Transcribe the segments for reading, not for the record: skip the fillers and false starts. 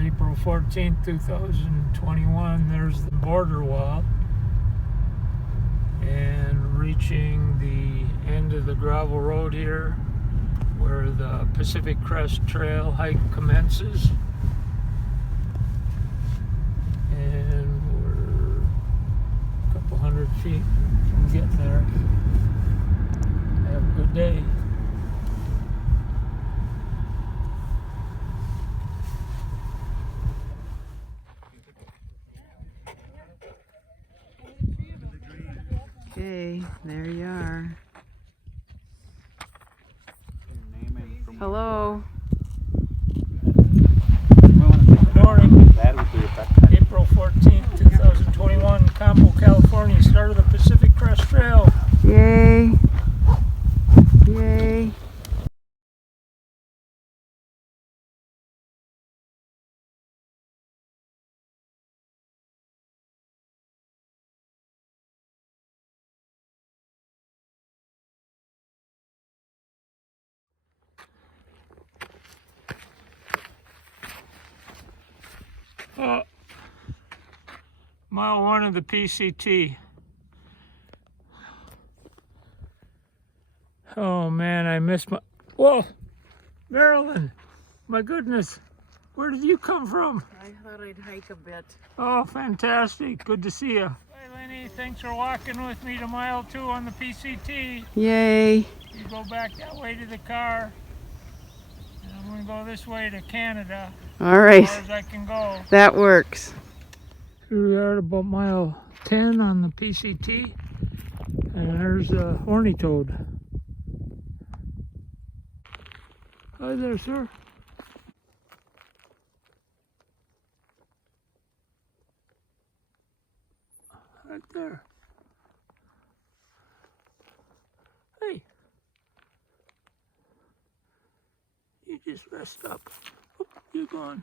April 14th, 2021. There's the border wall. And reaching the end of the gravel road here where the Pacific Crest Trail hike commences. And we're a couple hundred feet from getting there. Have a good day. Okay, there you are. Hello. Good morning. April 14th, 2021, Campo, California. Start of the Pacific Crest Trail. Yay. Yay. Mile 1 of the PCT. Oh man, I missed my... Whoa! Marilyn! My goodness! Where did you come from? I thought I'd hike a bit. Oh, fantastic. Good to see you. Hi, Lenny. Thanks for walking with me to mile 2 on the PCT. Yay. You go back that way to the car. And I'm going to go this way to Canada. All right. As far as I can go. That works. Here we are at about mile 10 on the PCT. And there's a horny toad. Hi there, sir. Right there. Hey. You just rest up. Oop, you're gone.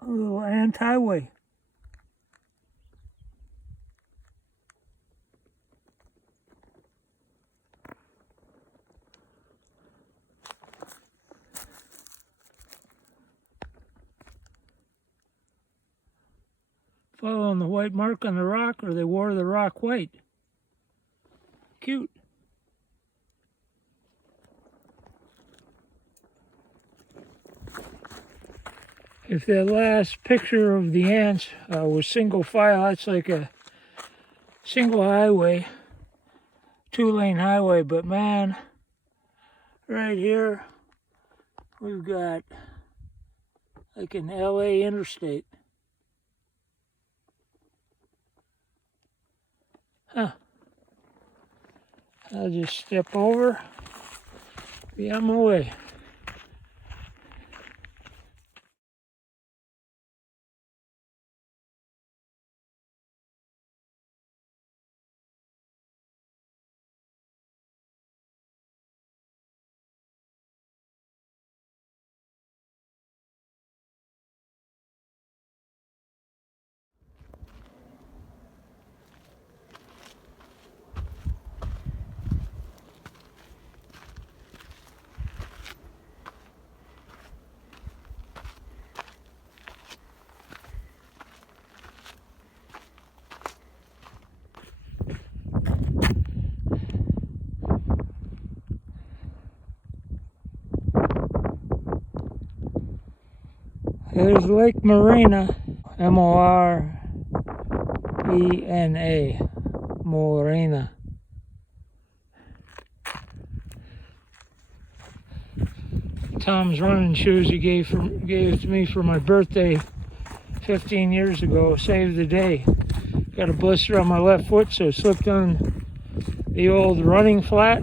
A little ant highway. Following the white mark on the rock, or they wore the rock white. Cute. If that last picture of the ants was single file, that's like a single highway, 2-lane highway. But man, right here, we've got like an LA interstate. Huh. I'll just step over, be on my way. There's Lake Morena, M-O-R-E-N-A, Morena. Tom's running shoes he gave to me for my birthday 15 years ago saved the day. Got a blister on my left foot, so I slipped on the old running flat,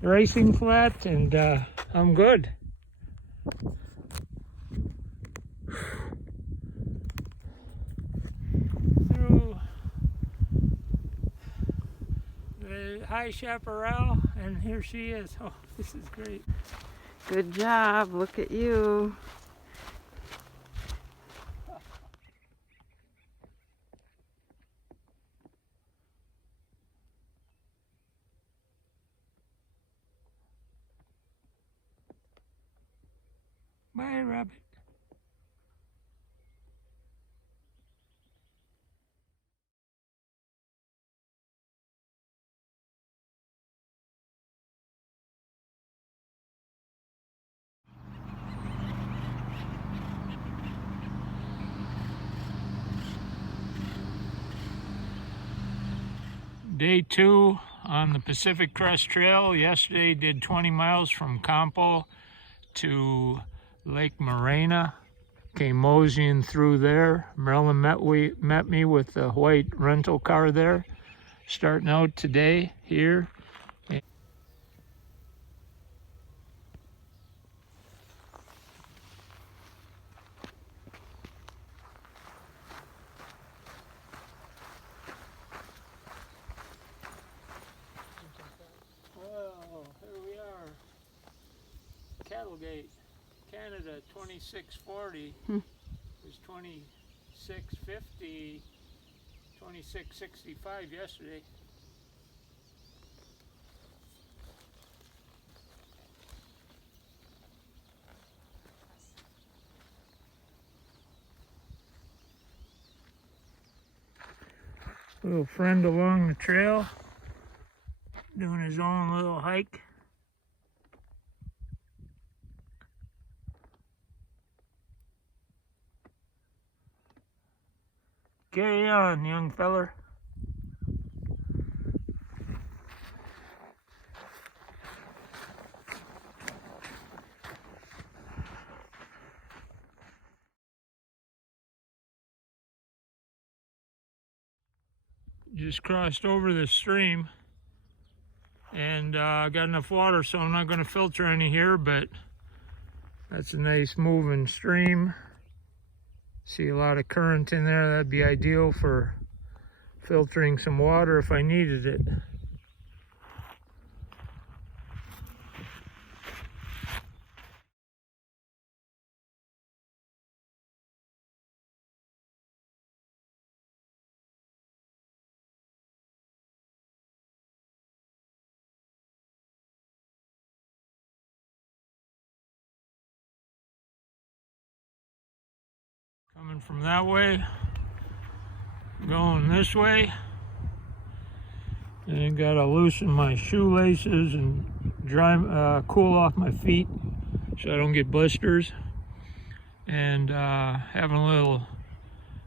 racing flat, and I'm good. Through the High Chaparral, and here she is. Oh, this is great. Good job. Look at you. Bye, rabbit. Day 2 on the Pacific Crest Trail. Yesterday did 20 miles from Campo to Lake Morena. Came moseying through there. Marilyn met me with the white rental car there. Starting out today here. Well, here we are. Cattlegate, Canada, 2640 was 2650, 2665 yesterday. Little friend along the trail, doing his own little hike. Carry on, young feller. Just crossed over the stream and got enough water, so I'm not going to filter any here, but that's a nice moving stream. See a lot of current in there. That'd be ideal for filtering some water if I needed it. Coming from that way, going this way, and gotta loosen my shoelaces and dry, cool off my feet so I don't get blisters. And having a little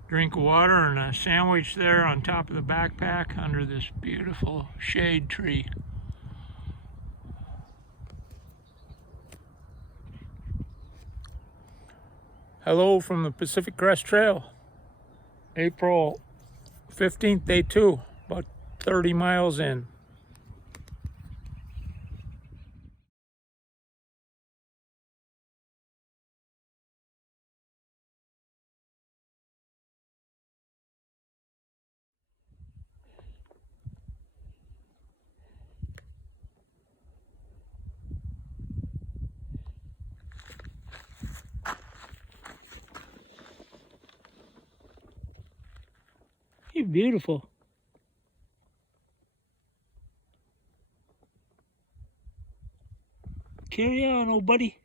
drink of water and a sandwich there on top of the backpack under this beautiful shade tree. Hello from the Pacific Crest Trail. April 15th, day 2, about 30 miles in. You're beautiful. Carry on, old buddy.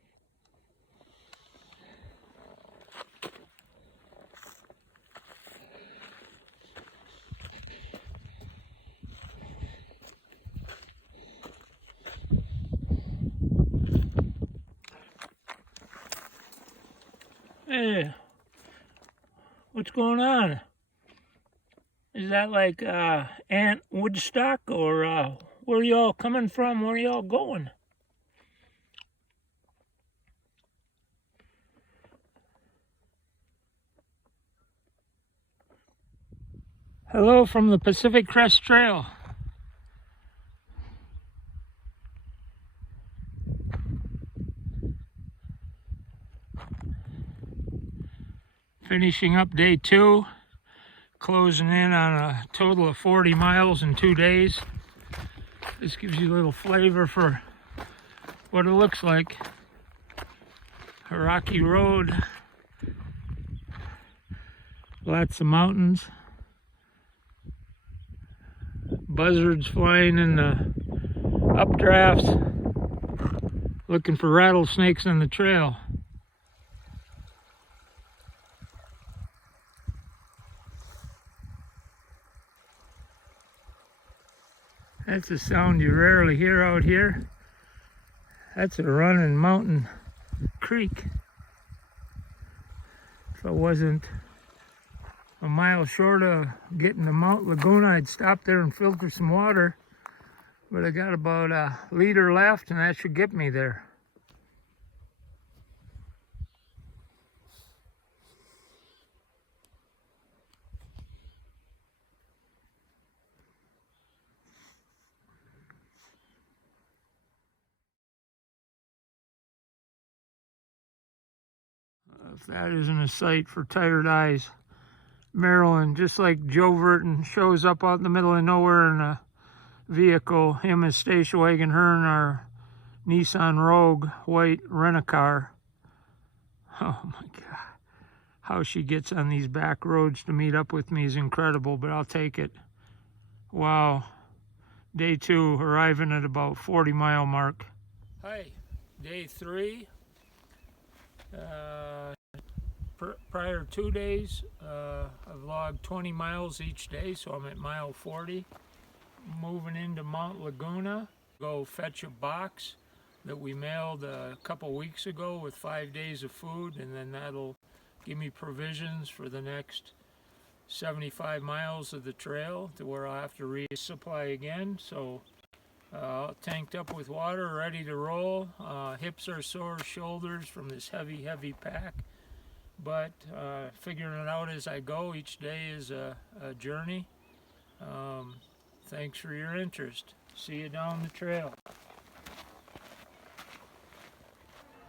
Hey, what's going on? Is that like Ant Woodstock, or where y'all coming from? Where y'all going? Hello from the Pacific Crest Trail. Finishing up day 2, closing in on a total of 40 miles in 2 days. This gives you a little flavor for what it looks like. A rocky road, lots of mountains, buzzards flying in the updrafts, looking for rattlesnakes on the trail. That's a sound you rarely hear out here. That's a running mountain creek. If I wasn't a mile short of getting to Mount Laguna, I'd stop there and filter some water. But I got about a liter left, and that should get me there. If that isn't a sight for tired eyes. Maryland, just like Joe Verton shows up out in the middle of nowhere in a vehicle, him and station wagon, her and our Nissan Rogue white rent-a-car. Oh my God. How she gets on these back roads to meet up with me is incredible, but I'll take it. Wow. Day 2, arriving at about 40-mile mark. Hi, day 3. Prior 2 days, I've logged 20 miles each day, so I'm at mile 40. Moving into Mount Laguna, go fetch a box that we mailed a couple weeks ago with 5 days of food, and then that'll give me provisions for the next 75 miles of the trail to where I'll have to resupply again. So tanked up with water, ready to roll. Hips are sore, shoulders from this heavy pack. But figuring it out as I go. Each day is a journey. Thanks for your interest. See you down the trail.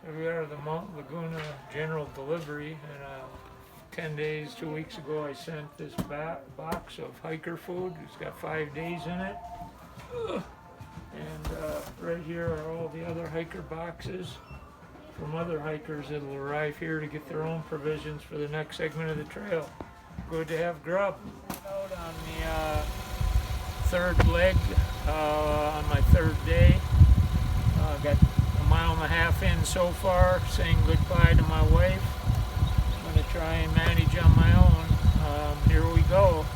Here we are, the Mount Laguna General Delivery. And 10 days, 2 weeks ago, I sent this box of hiker food. It's got 5 days in it. And right here are all the other hiker boxes from other hikers that'll arrive here to get their own provisions for the next segment of the trail. Good to have grub. Out on the third leg on my 3rd day. Got a mile and a half in so far, saying goodbye to my wife. I'm going to try and manage on my own. Here we go.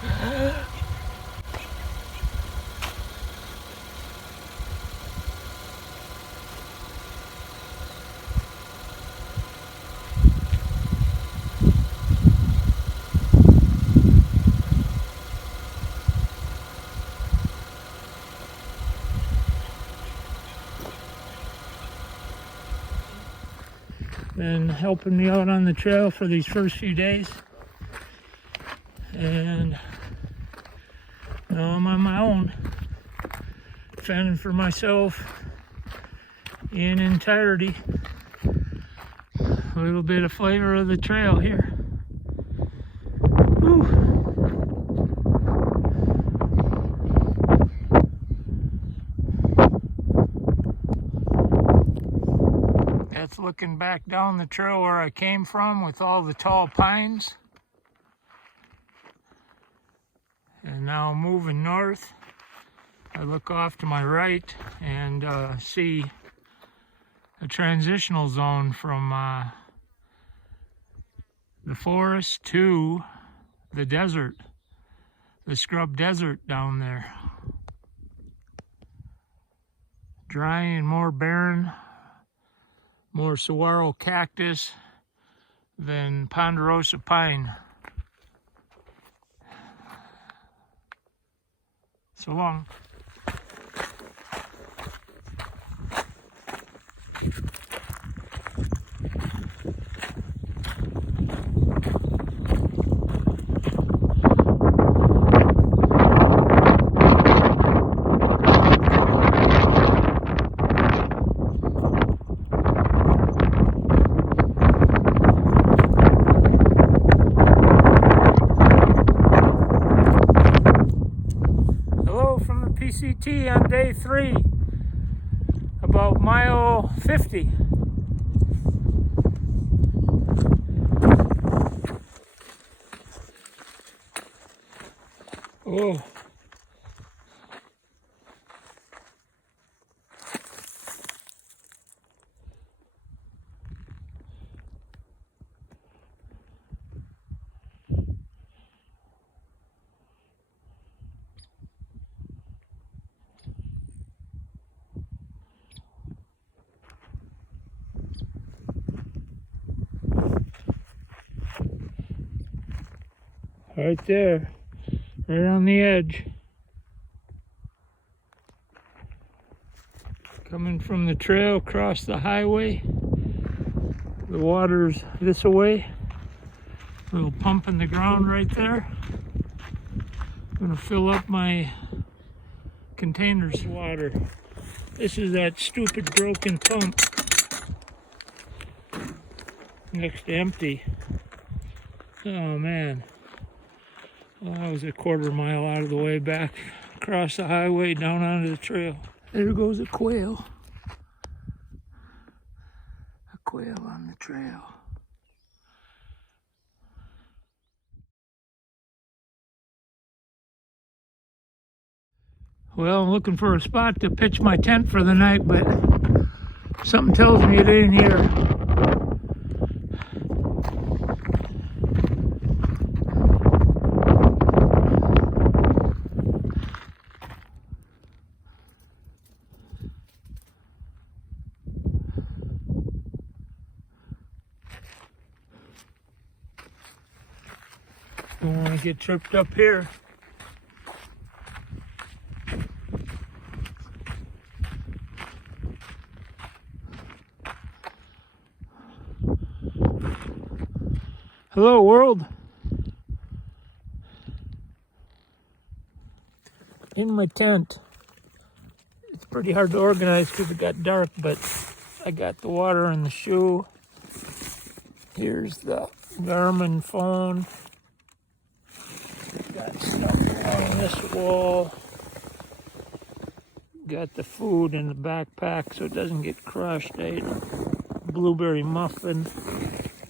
Been helping me out on the trail for these first few days, and now I'm on my own, fending for myself in entirety. A little bit of flavor of the trail here. Whew. That's looking back down the trail where I came from with all the tall pines. And now moving north, I look off to my right and see a transitional zone from the forest to the desert, the scrub desert down there. Dry and more barren. More saguaro cactus than ponderosa pine. So long. tea on day 3, about mile 50. Oh. Right there, right on the edge. Coming from the trail across the highway. The water's this way. Little pump in the ground right there. I'm gonna fill up my containers of water. This is that stupid broken pump. Next to empty. Oh man. Well, I was a quarter-mile out of the way, back across the highway down onto the trail. There goes a quail. A quail on the trail. Well, I'm looking for a spot to pitch my tent for the night, but something tells me it ain't here. Don't want to get tripped up here. Hello, world. In my tent. It's pretty hard to organize because it got dark, but I got the water in the shoe. Here's the Garmin phone. Got stuff along this wall. Got the food in the backpack so it doesn't get crushed. I ate a blueberry muffin.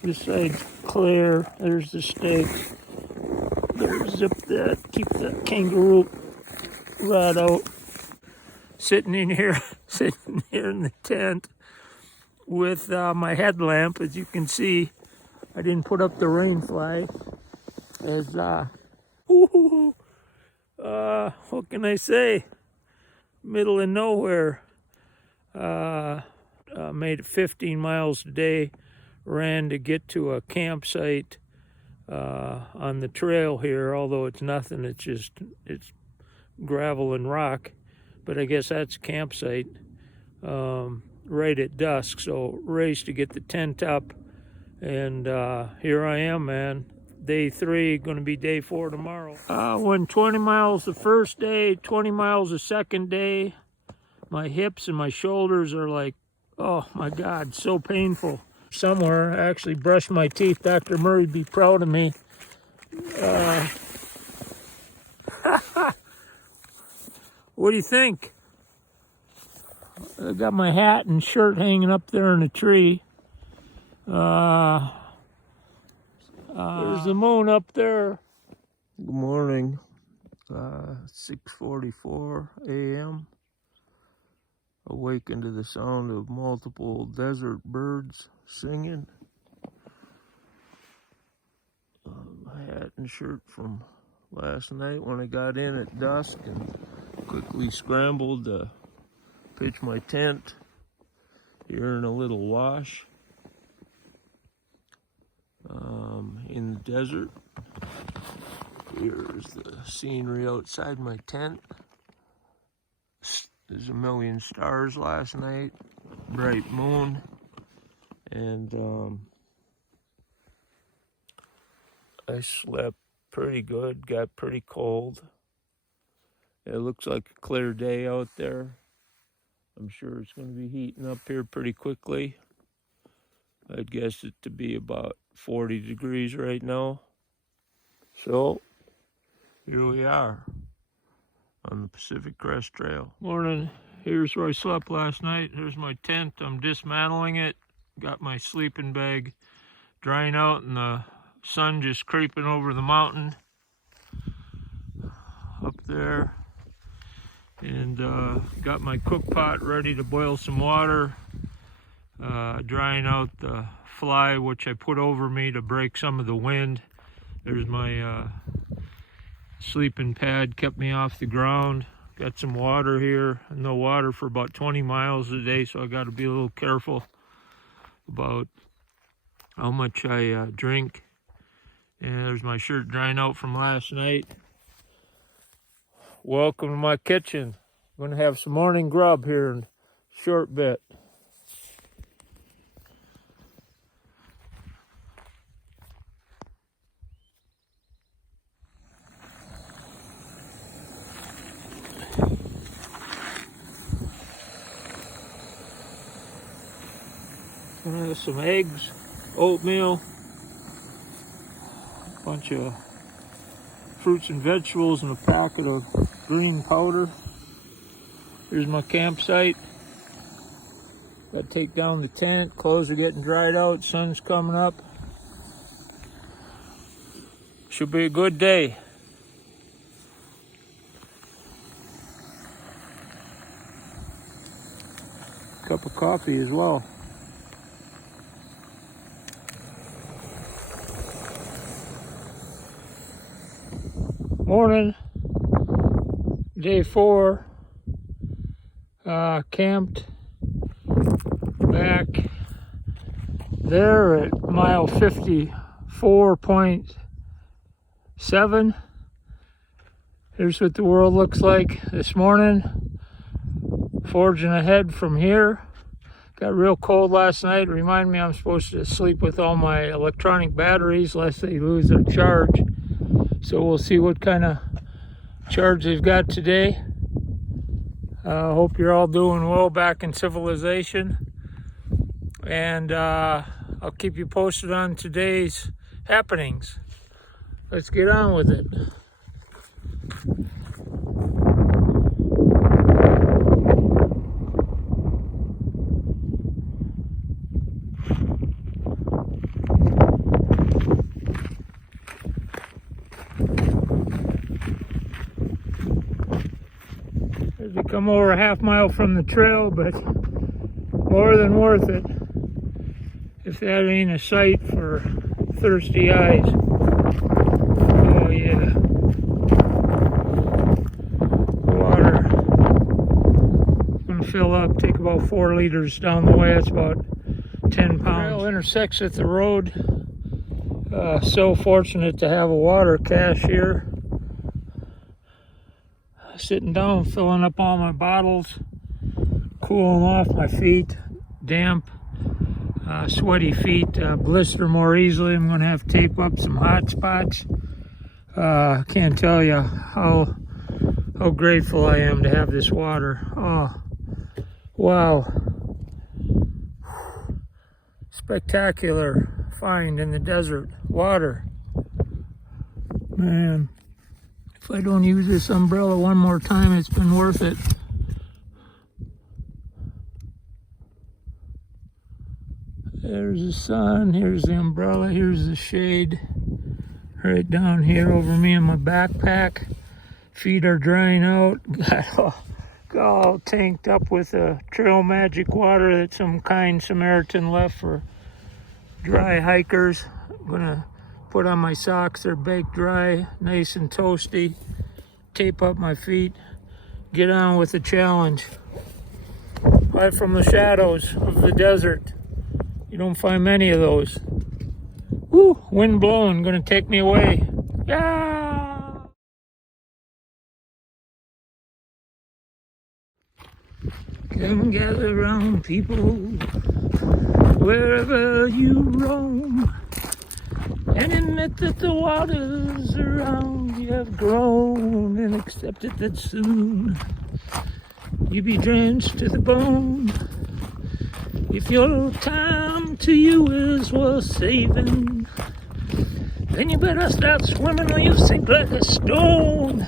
This side's clear. There's the steak. There's zip that. Keep the kangaroo rat out. Sitting in here in the tent with my headlamp. As you can see, I didn't put up the rain flag. As what can I say? Middle of nowhere. Made it 15 miles a day. Ran to get to a campsite on the trail here. Although it's nothing, it's gravel and rock. But I guess that's a campsite. Right at dusk. So raced to get the tent up, and here I am, man. Day 3, going to be day 4 tomorrow. Went 20 miles the first day, 20 miles the second day. My hips and my shoulders are like, oh my God, so painful. Somewhere, I actually brushed my teeth. Dr. Murray'd be proud of me. What do you think? I got my hat and shirt hanging up there in a tree. There's the moon up there. Good morning. 6:44 a.m. Awakened to the sound of multiple desert birds singing. My hat and shirt from last night when I got in at dusk and quickly scrambled to pitch my tent here in a little wash in the desert. Here's the scenery outside my tent. There's a million stars last night, bright moon, and I slept pretty good, got pretty cold. It looks like a clear day out there. I'm sure it's going to be heating up here pretty quickly. I'd guess it to be about 40 degrees right now. So, here we are. on the Pacific Crest Trail. Morning. Here's where I slept last night. Here's my tent. I'm dismantling it. Got my sleeping bag drying out and the sun just creeping over the mountain up there. And got my cook pot ready to boil some water. Drying out the fly which I put over me to break some of the wind. There's my sleeping pad, kept me off the ground. Got some water here. No water for about 20 miles a day, so I got to be a little careful about how much I drink. And there's my shirt drying out from last night. Welcome to my kitchen. I'm going to have some morning grub here in a short bit. Gonna have some eggs, oatmeal, a bunch of fruits and vegetables, and a packet of green powder. Here's my campsite. Got to take down the tent. Clothes are getting dried out. Sun's coming up. Should be a good day. Cup of coffee as well. Morning, day 4, camped back there at mile 54.7. Here's what the world looks like this morning, forging ahead from here. Got real cold last night. Remind me I'm supposed to sleep with all my electronic batteries lest they lose their charge. So we'll see what kind of charge they've got today. Hope you're all doing well back in civilization. And I'll keep you posted on today's happenings. Let's get on with it. We come over a half mile from the trail, but more than worth it if that ain't a sight for thirsty eyes. Oh yeah. Water. Gonna fill up, take about 4 liters down the way. That's about 10 pounds. Trail intersects at the road. So fortunate to have a water cache here. Sitting down, filling up all my bottles, cooling off my feet, damp, sweaty feet, blister more easily. I'm going to have to tape up some hot spots. Can't tell you how grateful I am to have this water. Oh, wow. Spectacular find in the desert. Water. Man. If I don't use this umbrella one more time, it's been worth it. There's the sun, here's the umbrella, here's the shade. Right down here over me in my backpack. Feet are drying out. Got all tanked up with trail magic water that some kind Samaritan left for dry hikers. I'm gonna put on my socks, they're baked dry, nice and toasty. Tape up my feet, get on with the challenge. Right from the shadows of the desert. You don't find many of those. Woo, wind blowing, gonna take me away. Yeah! Come gather round, people, wherever you roam. And admit that the waters around you have grown, and accept it that soon you be drenched to the bone. If your time to you is worth saving, then you better start swimming or you'll sink like a stone.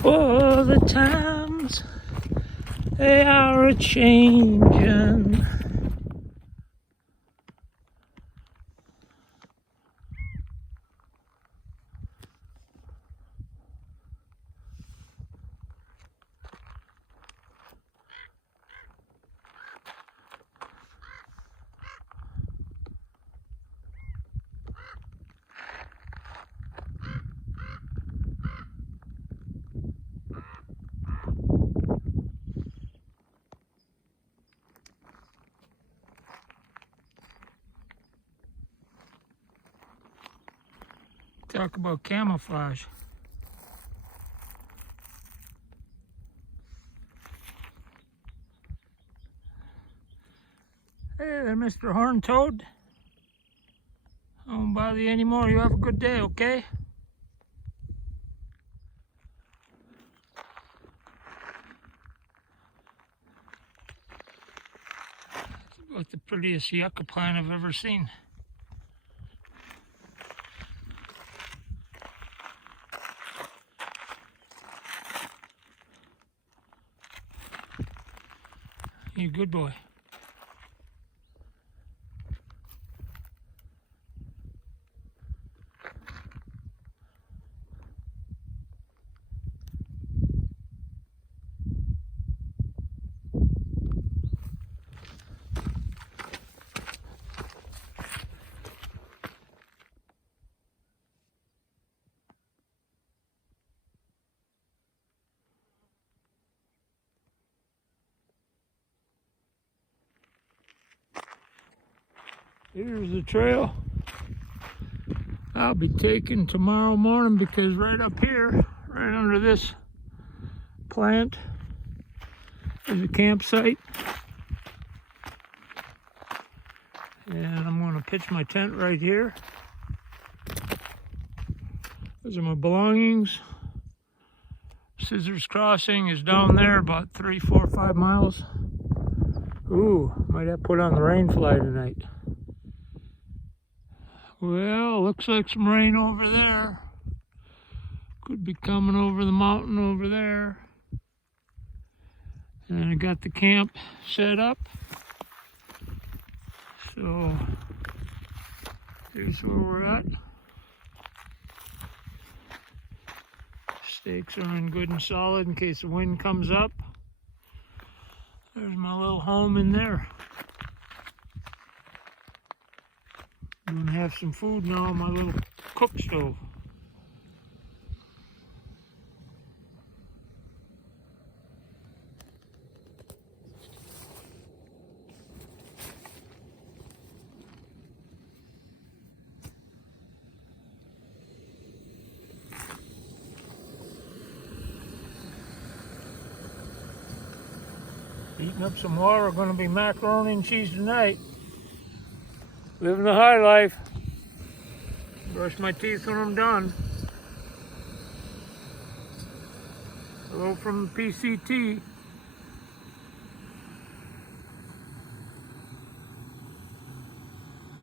For the times they are a changin'. Talk about camouflage. Hey there, Mr. Horned Toad. I won't bother you anymore. You have a good day, okay? It's about the prettiest yucca plant I've ever seen. You good boy. Here's the trail I'll be taking tomorrow morning, because right up here, right under this plant, is a campsite. And I'm going to pitch my tent right here. Those are my belongings. Scissors Crossing is down there about 3, 4, 5 miles. Ooh, might have to put on the rain fly tonight. Well, looks like some rain over there. Could be coming over the mountain over there. And I got the camp set up. So here's where we're at. Stakes are in good and solid in case the wind comes up. There's my little home in there. I'm gonna have some food now on my little cook stove. Heating up some water. Gonna be macaroni and cheese tonight. Living the high life. Brush my teeth when I'm done. Hello from the PCT.